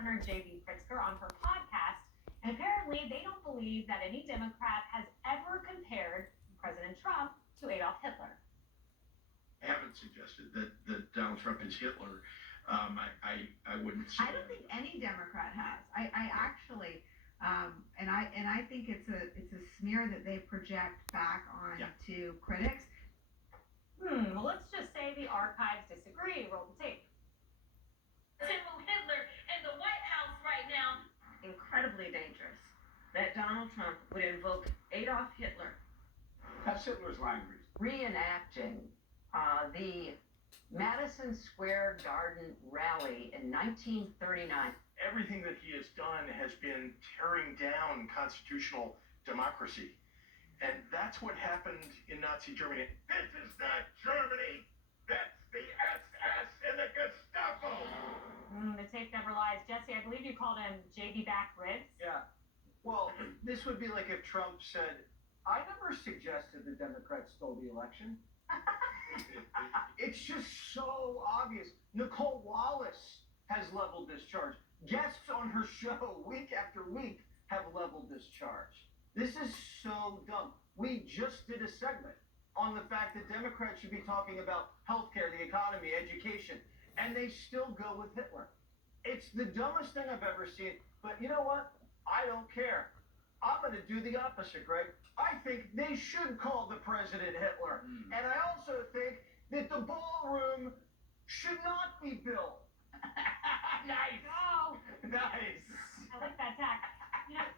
Governor J.B. Pritzker on her podcast, and apparently they don't believe that any Democrat has ever compared President Trump to Adolf Hitler. I haven't suggested that Donald Trump is Hitler. I wouldn't say I don't think any Democrat has. I actually, and I think it's a smear that they project back on to critics. Well, let's just say the archives disagree. Roll the tape. Hitler in the White House right now. Incredibly dangerous that Donald Trump would invoke Adolf Hitler. That's Hitler's language. Reenacting the Madison Square Garden rally in 1939. Everything that he has done has been tearing down constitutional democracy. And that's what happened in Nazi Germany. This is not Germany. That's the SS and the Gestapo. The tape never lies. Jesse, I believe you called him JB back ribs. Yeah. Well, this would be like if Trump said, I never suggested the Democrats stole the election. It's just so obvious. Nicole Wallace has leveled this charge. Guests on her show week after week have leveled this charge. This is so dumb. We just did a segment on the fact that Democrats should be talking about healthcare, the economy, education, and they still go with Hitler. It's the dumbest thing I've ever seen, but you know what? I don't care. I'm going to do the opposite, Greg. I think they should call the president Hitler. And I also think that the ballroom should not be built. Nice. Oh, Nice. I like that tack. You know,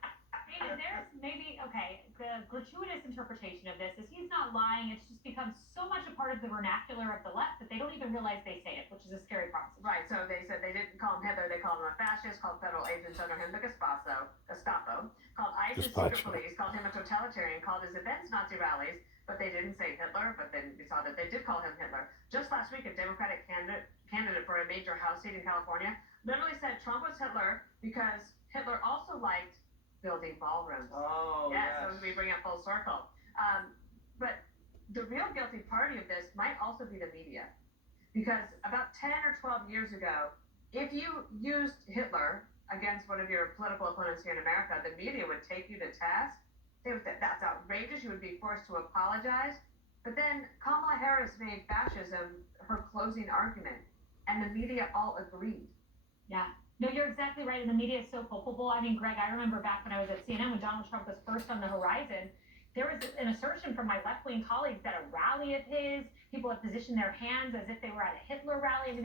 David, there's maybe, okay, the gratuitous interpretation of this is he's not lying. It's just become so much a part of the vernacular of the left that they don't even realize they say it, which is a scary proposition. Right, so they said they didn't call him Hitler, they called him a fascist, called federal agents under him the Gestapo, called ISIS secret police, called him a totalitarian, called his events Nazi rallies, but they didn't say Hitler, but then we saw that they did call him Hitler. Just last week, a Democratic candidate for a major House seat in California literally said Trump was Hitler because Hitler also liked building ballrooms. Oh, yeah, so we bring it full circle. But the real guilty party of this might also be the media. Because about 10 or 12 years ago, if you used Hitler against one of your political opponents here in America, the media would take you to task. They would say, that's outrageous. You would be forced to apologize. But then Kamala Harris made fascism her closing argument, and the media all agreed. Yeah. No, you're exactly right. And the media is so culpable. I mean, Greg, I remember back when I was at CNN when Donald Trump was first on the horizon, there was an assertion from my left-wing colleagues that a rally of his, people had positioned their hands as if they were at a Hitler rally. I mean,